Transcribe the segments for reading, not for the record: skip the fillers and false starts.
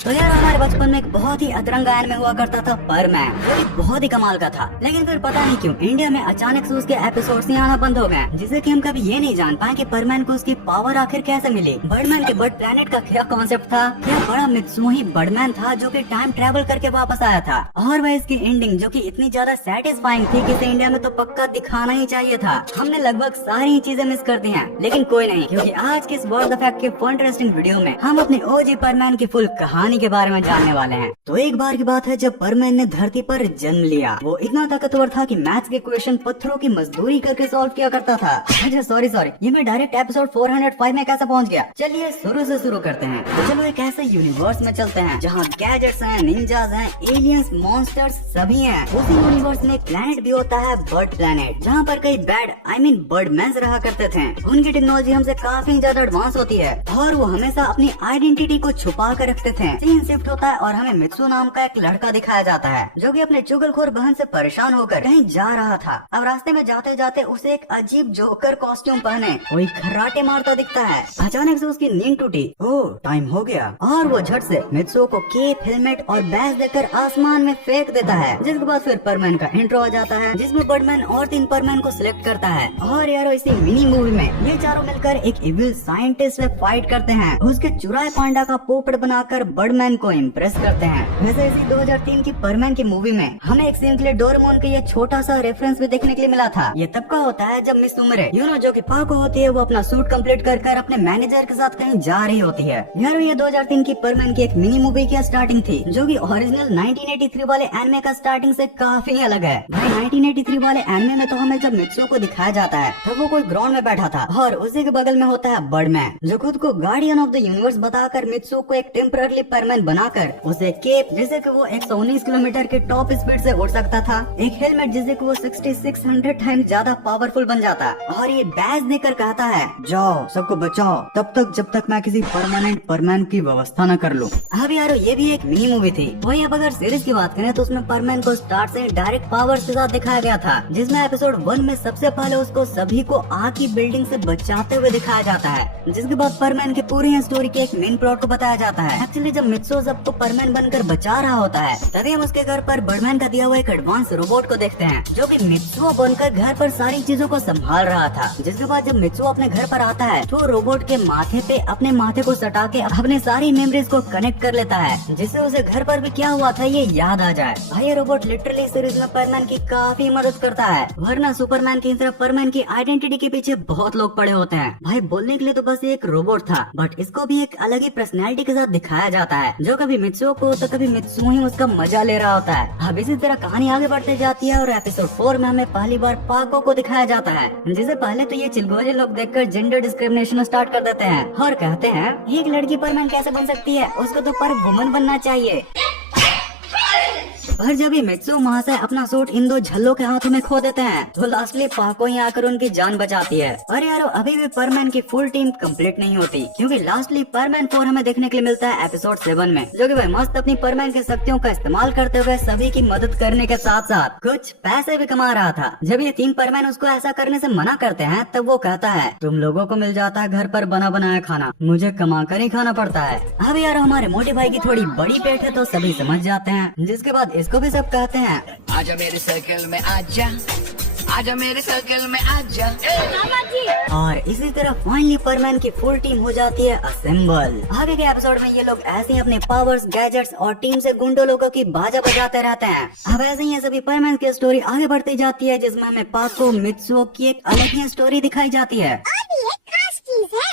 तो यार हमारे बचपन में एक बहुत ही अतरंग गायन में हुआ करता था परमैन, जो कि बहुत ही कमाल का था। लेकिन फिर पता नहीं क्यों इंडिया में अचानक से उसके एपिसोड्स ही आना बंद हो गए, जिससे कि हम कभी ये नहीं जान पाए कि परमैन को उसकी पावर आखिर कैसे मिली। बर्डमैन के बर्ड प्लेनेट का क्या कॉन्सेप्ट था? क्या बड़ा मित्सुही बर्डमैन था जो कि टाइम ट्रेवल करके वापस आया था? और वह इसकी एंडिंग जो कि इतनी ज्यादा सेटिस्फाइंग थी कि इसे इंडिया में तो पक्का दिखाना ही चाहिए था। हमने लगभग सारी चीजें मिस कर दी हैं, लेकिन कोई नहीं, क्योंकि आज के इस व्हाट द फैक्ट के फन इंटरेस्टिंग वीडियो में हम अपने ओजी परमैन की फुल कहानी के बारे में जानने वाले हैं। तो एक बार की बात है जब परमैन ने धरती पर जन्म लिया। वो इतना ताकतवर था कि मैथ्स के क्वेश्चन पत्थरों की मजदूरी करके सॉल्व किया करता था। अच्छा सॉरी ये मैं डायरेक्ट एपिसोड 405 में कैसे पहुंच गया? चलिए शुरू से शुरू करते हैं। तो चलो एक ऐसे यूनिवर्स में चलते हैं जहाँ गैजेट्स हैं, निंजास हैं, एलियंस, मॉन्स्टर्स सभी हैं। उसी यूनिवर्स में एक प्लेनेट भी होता है, बर्ड प्लेनेट, जहाँ पर कई बर्डमैन्स रहा करते थे। उनकी टेक्नोलॉजी हमसे काफी ज्यादा एडवांस होती है और वो हमेशा अपनी आइडेंटिटी को छुपा कर रखते थे। सीन शिफ्ट होता है और हमें मित्सु नाम का एक लड़का दिखाया जाता है जो कि अपने चुगलखोर बहन से परेशान होकर कहीं जा रहा था। अब रास्ते में जाते जाते उसे एक अजीब जोकर कॉस्ट्यूम पहने कोई खर्राटे मारता दिखता है। अचानक से उसकी नींद टूटी। ओह टाइम हो गया और वो झट से मित्सु को केप, हेलमेट और बैज देकर आसमान में फेंक देता है। जिसके बाद फिर परमैन का इंट्रो आ जाता है जिसमें बर्डमैन और 3 परमैन को सिलेक्ट करता है। और यारो इसी मिनी मूवी में ये चारों मिलकर एक इविल साइंटिस्ट से फाइट करते हैं। उसके चुराए पांडा का पोपट बनाकर बर्डमैन को इम्प्रेस करते हैं। वैसे इसी 2003 की परमैन की मूवी में हमें एक सीन के लिए डोरेमोन का ये छोटा सा रेफरेंस भी देखने के लिए मिला था। ये तब का होता है जब मिस उमरे जो कि पाको होती है वो अपना सूट कंप्लीट कर अपने मैनेजर के साथ कहीं जा रही होती है। यार ये 2003 की परमैन की एक मिनी मूवी की स्टार्टिंग थी जो कि ओरिजिनल 1983 वाले एनिमे का स्टार्टिंग से काफी अलग है। भाई 1983 वाले एनिमे में तो हमें जब मित्सु को दिखाया जाता है तब वो कोई ग्राउंड में बैठा था और उसी के बगल में होता है बर्डमैन जो खुद को गार्डियन ऑफ द यूनिवर्स बताकर मित्सु को एक टेम्पररी परमैन बनाकर उसे केप जिसे कि वो 119 किलोमीटर के टॉप स्पीड से उड़ सकता था, एक हेलमेट जिसे कि वो 6600 टाइम ज्यादा पावरफुल बन जाता और ये बैज देकर कहता है जाओ सबको बचाओ तब तक जब तक मैं किसी परमानेंट परमैन की व्यवस्था न कर लूं। अब यारो ये भी एक मिनी मूवी थी। वही अब अगर सीरीज की बात करें तो उसमें परमैन को स्टार्ट से डायरेक्ट पावर्स के साथ दिखाया गया था, जिसमें एपिसोड 1 में सबसे पहले उसको सभी को आग की बिल्डिंग से बचाते हुए दिखाया जाता है। जिसके बाद परमैन की पूरी स्टोरी के एक मेन प्लॉट को बताया जाता है। एक्चुअली जब मित्सु सबको परमैन बनकर बचा रहा होता है तभी हम उसके घर पर बर्डमैन का दिया हुआ एक एडवांस रोबोट को देखते हैं जो कि मित्सु बनकर घर पर सारी चीजों को संभाल रहा था। जिसके बाद जब मित्सु अपने घर पर आता है तो रोबोट के माथे पे अपने माथे को सटा के अपने सारी मेमोरीज को कनेक्ट कर लेता है, जिससे उसे घर पर भी क्या हुआ था ये याद आ जाए। भाई ये रोबोट लिटरली सीरीज में परमैन की काफी मदद करता है, वरना सुपरमैन की तरह परमैन की आइडेंटिटी के पीछे बहुत लोग पड़े होते हैं। भाई बोलने के लिए तो बस एक रोबोट था, बट इसको भी एक अलग ही पर्सनैलिटी के साथ दिखाया जाता है जो कभी मित्सु को तो कभी मित्सु ही उसका मजा ले रहा होता है। अब इसी तरह कहानी आगे बढ़ते जाती है और एपिसोड 4 में हमें पहली बार पाको को दिखाया जाता है, जिसे पहले तो ये चिलगोजे लोग देखकर जेंडर डिस्क्रिमिनेशन स्टार्ट कर देते हैं और कहते हैं एक लड़की परमैन कैसे बन सकती है, उसको तो पर वुमन बनना चाहिए। और जब ये मित्सु वहाँ से अपना सूट इन 2 झल्लों के हाथों में खो देते हैं तो लास्टली पाको ही आकर उनकी जान बचाती है। और यारो अभी भी परमैन की फुल टीम कंप्लीट नहीं होती, क्योंकि लास्टली परमैन 4 हमें देखने के लिए मिलता है एपिसोड 7 में, जो कि वह मस्त अपनी परमैन की शक्तियों का इस्तेमाल करते हुए सभी की मदद करने के साथ साथ कुछ पैसे भी कमा रहा था। जब ये 3 परमैन उसको ऐसा करने से मना करते हैं तब वो कहता है तुम लोगों को मिल जाता है घर पर बना बनाया खाना, मुझे कमा कर ही खाना पड़ता है। अब यार हमारे मोटे भाई की थोड़ी बड़ी पेट है तो सभी समझ जाते हैं, जिसके बाद इसको भी सब कहते हैं आजा मेरे सर्कल में आजा, आजा मेरे सर्कल में आजा। और इसी तरह फाइनली परमैन की फुल टीम हो जाती है असेंबल। आगे के एपिसोड में ये लोग ऐसे ही अपने पावर्स, गैजेट्स और टीम से गुंडों लोगों की बाजा बजाते रहते हैं। अब ऐसे ही ये सभी परमैन की स्टोरी आगे बढ़ती जाती है, जिसमें हमें पाको मित्सु की एक अलग ही स्टोरी दिखाई जाती है। और भी एक खास चीज है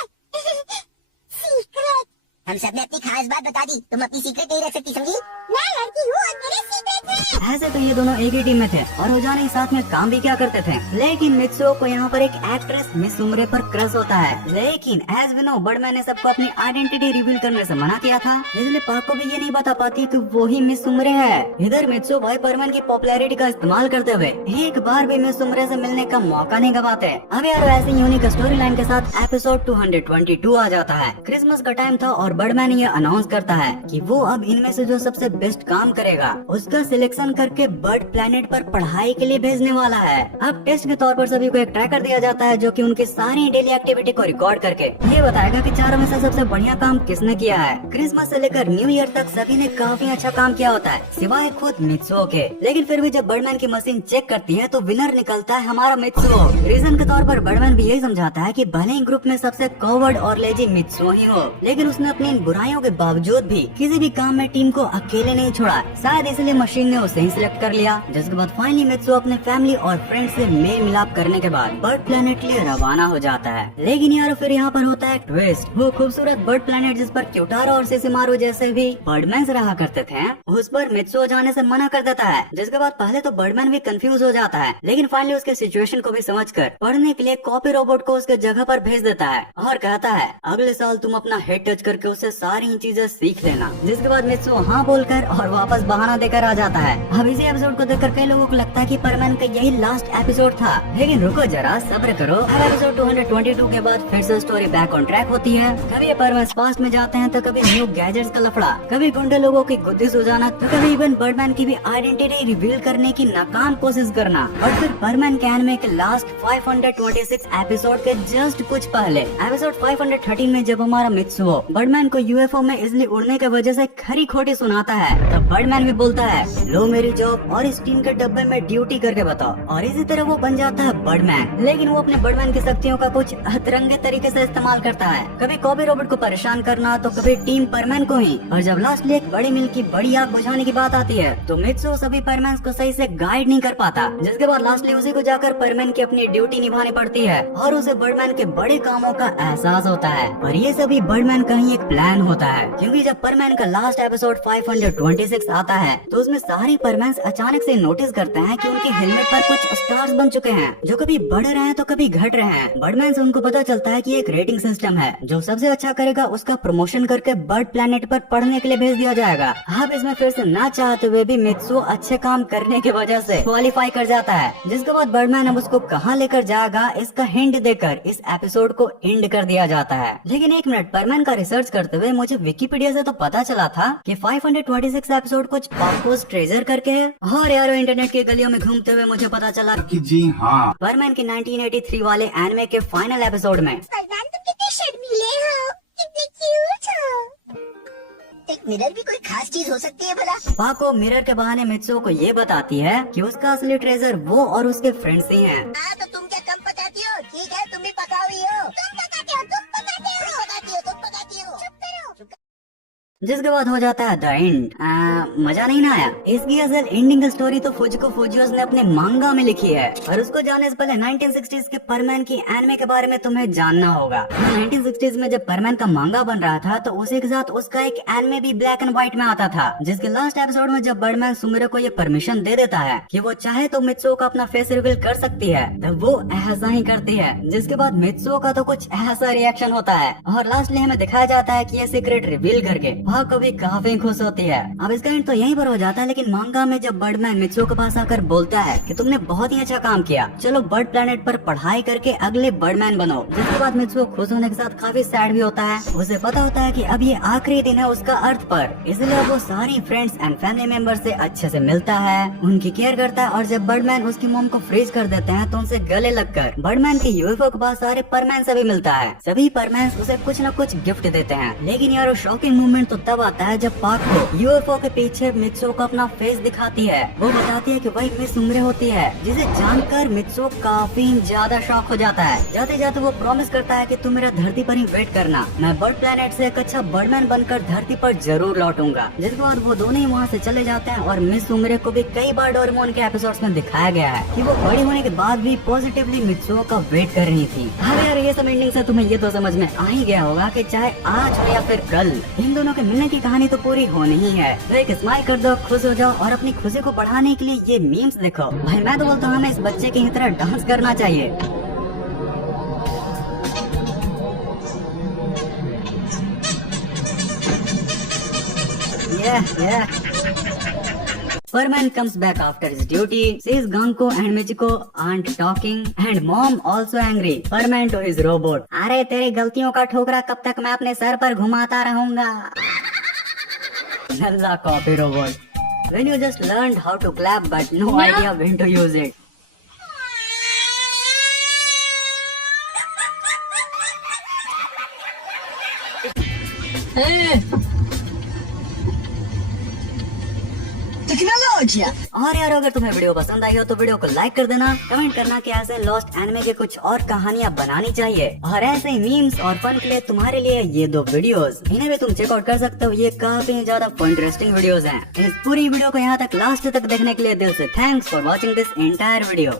सीक्रेट। हम सब ने अपनी खास बात बता दी, तुम अपनी सीक्रेट नहीं रख सकती, समझी? मैं लड़की हूँ और मेरे सीक्रेट है। ऐसे तो ये दोनों एक ही टीम में थे और रोजाना ही साथ में काम भी क्या करते थे, लेकिन मित्सु को यहाँ पर एक एक्ट्रेस मिस उमरे पर क्रश होता है। लेकिन एज वी नो बर्डमैन ने सबको अपनी आइडेंटिटी रिवील करने से मना किया था, इसलिए पाको भी ये नहीं बता पाती कि वो ही मिस उमरे है। इधर मित्सु भाई परमैन की पॉपुलैरिटी का इस्तेमाल करते हुए एक बार भी मिस उमरे से मिलने का मौका नहीं गवाते। अब यार ऐसे यूनिक स्टोरी लाइन के साथ एपिसोड 222 आ जाता है। क्रिसमस का टाइम था और बर्डमैन ये अनाउंस करता है कि वो अब इनमें से जो सबसे बेस्ट काम करेगा उसका सिलेक्शन सिलेक्शन करके बर्ड प्लेनेट पर पढ़ाई के लिए भेजने वाला है। अब टेस्ट के तौर पर सभी को एक ट्रैकर दिया जाता है जो कि उनकी सारी डेली एक्टिविटी को रिकॉर्ड करके ये बताएगा कि चारों में से सबसे बढ़िया काम किसने किया है। क्रिसमस से लेकर न्यू ईयर तक सभी ने काफी अच्छा काम किया होता है सिवाय खुद मित्सुओ के। लेकिन फिर भी जब बर्डमैन की मशीन चेक करती है तो विनर निकलता है हमारा मित्सुओ। रीजन के तौर पर बर्डमैन भी यही समझाता है कि भले ही ग्रुप में सबसे कॉवर्ड और लेजी मित्सुओ ही हो, लेकिन उसने अपनी इन बुराइयों के बावजूद भी किसी भी काम में टीम को अकेले नहीं छोड़ा। शायद इसलिए मशीन ने उसे ही सिलेक्ट कर लिया। जिसके बाद फाइनली मित्सुओ अपने फैमिली और फ्रेंड से मेल मिलाप करने के बाद बर्ड प्लेनेट के लिए रवाना हो जाता है। लेकिन यार फिर यहाँ पर होता है ट्विस्ट। वो खूबसूरत बर्ड प्लेनेट जिस पर क्यूटारो और सिसिमारू जैसे भी बर्डमैन रहा करते थे उस पर मित्सुओ जाने से मना कर देता है। जिसके बाद पहले तो बर्डमैन भी कंफ्यूज हो जाता है, लेकिन फाइनली उसके सिचुएशन को भी समझकर पढ़ने के लिए कॉपी रोबोट को उसके जगह पर भेज देता है और कहता है अगले साल तुम अपना हेड टच करके उससे सारी चीजें सीख लेना। जिसके बाद मित्सुओ हाँ बोलकर और वापस बहाना देकर आ जाता है। अब इसी एपिसोड को देखकर कई लोगों को लगता है कि परमैन का यही लास्ट एपिसोड था, लेकिन रुको जरा सब्र करो। अब एपिसोड 222 के बाद फिर से स्टोरी बैक ऑन ट्रैक होती है। कभी ये परमैन पास्ट में जाते हैं तो कभी न्यू गैजेट्स का लफड़ा, कभी गुंडे लोगों की गुद्दी सुलझाना, तो कभी इवन बर्डमैन की भी आइडेंटिटी रिवील करने की नाकाम कोशिश करना। और फिर परमैन के एनिमे के लास्ट 526 एपिसोड के जस्ट कुछ पहले एपिसोड 513 में जब हमारा मित्सुओ बर्डमैन को यूएफओ में इसलिए उड़ने की वजह से खरी खोटी सुनाता है तब बर्डमैन भी बोलता है लो मेरी जॉब और इस टीम के डब्बे में ड्यूटी करके बताओ। और इसी तरह वो बन जाता है बर्डमैन। लेकिन वो अपने बर्डमैन की शक्तियों का कुछ अतरंगे तरीके से इस्तेमाल करता है, कभी कॉपी रोबोट को परेशान करना तो कभी टीम परमैन को ही। और जब लास्टली एक बड़ी मिल की बड़ी आग बुझाने की बात आती है तो मित्सुओ सभी परमैन को सही से गाइड नहीं कर पाता। जिसके बाद लास्टली उसी को जाकर परमैन की अपनी ड्यूटी निभानी पड़ती है और उसे बर्डमैन के बड़े कामों का एहसास होता है। और ये सभी बर्डमैन का ही एक प्लान होता है, क्योंकि जब परमैन का लास्ट एपिसोड 526 आता है तो उसमें सारी परमैन अचानक से नोटिस करते हैं कि उनके हेलमेट पर कुछ स्टार्स बन चुके हैं जो कभी बढ़ रहे हैं तो कभी घट रहे हैं। बर्डमैन से उनको पता चलता है कि एक रेटिंग सिस्टम है, जो सबसे अच्छा करेगा उसका प्रमोशन करके बर्ड प्लेनेट पर पढ़ने के लिए भेज दिया जाएगा। अब इसमें फिर से ना चाहते हुए भी मित्सुओ अच्छे काम करने की वजह से क्वालिफाई कर जाता है। जिसके बाद बर्डमैन अब उसको कहाँ लेकर जाएगा इसका हिंट देकर इस एपिसोड को एंड कर दिया जाता है। लेकिन एक मिनट, परमैन का रिसर्च करते हुए मुझे विकिपीडिया से तो पता चला था कि 526 एपिसोड कुछ पापोस ट्रेजर करके है। और यार इंटरनेट की गलियों में घूमते हुए मुझे पता चला कि जी हाँ, परमैन के 1983 वाले एनिमे के फाइनल एपिसोड में परमान तुम कितने शर्मीले हो, कितने क्यूट हो। एक मिरर भी कोई खास चीज हो सकती है भला? पाको मिरर के बहाने मित्सुओ को ये बताती है कि उसका असली ट्रेजर वो और उसके फ्रेंड्स ही हैं। हाँ तो तुम क्या कम पकाती हो? ठीक है तुम भी पका हुई हो। तुम पकाती हो, तुम पकाती हो, तुम पकाती हो, तुम पकाती हो। चुप करो। जिसके बाद हो जाता है द एंड। मजा नहीं ना आया? इसकी असल एंडिंग स्टोरी तो फुजिको फुजियोस ने अपने मांगा में लिखी है। और उसको जानने से पहले 1960s के परमैन की एनिमे के बारे में तुम्हें जानना होगा। 1960s में जब परमैन का मांगा बन रहा था तो उसी के साथ उसका एक एनिमे भी ब्लैक एंड व्हाइट में आता था, जिसके लास्ट एपिसोड में जब बर्डमैन सुमिरो को ये परमिशन दे देता है कि वो चाहे तो मित्सुओ का अपना फेस रिवील कर सकती है, तब वो ऐसा ही करती है। जिसके बाद मित्सुओ का तो कुछ ऐसा रिएक्शन होता है और लास्टली हमें दिखाया जाता है कि ये सीक्रेट रिवील करके वह कभी काफी खुश होती है। अब इसका एंड तो यहीं पर हो जाता है, लेकिन मांगा में जब बर्डमैन मित्सुओ के पास आकर बोलता है कि तुमने बहुत ही अच्छा काम किया, चलो बर्ड प्लेनेट पर पढ़ाई करके अगले बर्डमैन बनो। जिसके बाद मित्सुओ खुश होने के साथ काफी सैड भी होता है। उसे पता होता है कि अब ये आखिरी दिन है उसका अर्थ पर, इसलिए वो सारी फ्रेंड्स एंड फैमिली मेंबर से अच्छे से मिलता है, उनकी केयर करता है। और जब बर्डमैन उसकी मोम को फ्रीज कर देते हैं तो उनसे गले लगकर बर्डमैन के यूएफओ के पास सारे परमैन से भी मिलता है। सभी परमैन उसे कुछ न कुछ गिफ्ट देते हैं। लेकिन यार शॉकिंग मूवमेंट तो तब आता है जब पाक को यूएफओ के पीछे मित्सुओ को अपना फेस दिखाती है। वो बताती है कि वही मिस सुमरे होती है, जिसे जानकर मित्सुओ काफी ज्यादा शॉक हो जाता है। जाते जाते वो प्रॉमिस करता है कि तुम मेरा धरती पर ही वेट करना, मैं बर्ड प्लेनेट से एक अच्छा बर्डमैन बनकर धरती पर जरूर लौटूंगा। जिसके बाद वो दोनों ही वहाँ से चले जाते हैं। और मिस सुमरे को भी कई बार डोरेमोन के एपिसोड्स में दिखाया गया है कि वो बड़ी होने के बाद भी पॉजिटिवली मित्सुओ का वेट कर रही थी। हाँ यार ये सब एंडिंग से तुम्हें ये तो समझ में आ ही गया होगा कि चाहे आज हो या फिर कल, इन दोनों के मिलने की कहानी तो पूरी होनी ही है। तो एक स्माइल कर दो, खुश हो जाओ और अपनी खुशी को बढ़ाने के लिए ये मीम्स देखो। भाई मैं तो बोलता हूँ हमें इस बच्चे की तरह डांस करना चाहिए। Furman comes back after his duty, sees Ganko and Michiko aren't talking and mom also angry. Furman to his robot. अरे तेरी गलतियों का ठोकरा कब तक मैं अपने सर पर घुमाता रहूंगा। नल्ला copy robot. when you just learned how to clap but no idea when to use it. टेक्नोलॉजिया। और यार अगर तुम्हें वीडियो पसंद आई हो तो वीडियो को लाइक कर देना, कमेंट करना कि ऐसे लॉस्ट एनिमे के कुछ और कहानियां बनानी चाहिए, और ऐसे ही मीम्स और फन के लिए तुम्हारे लिए ये 2 वीडियोस, इन्हें भी तुम चेकआउट कर सकते हो। ये काफी ज्यादा इंटरेस्टिंग वीडियोस हैं। इस पूरी वीडियो को यहाँ तक लास्ट तक देखने के लिए दिल से thanks for watching this entire video.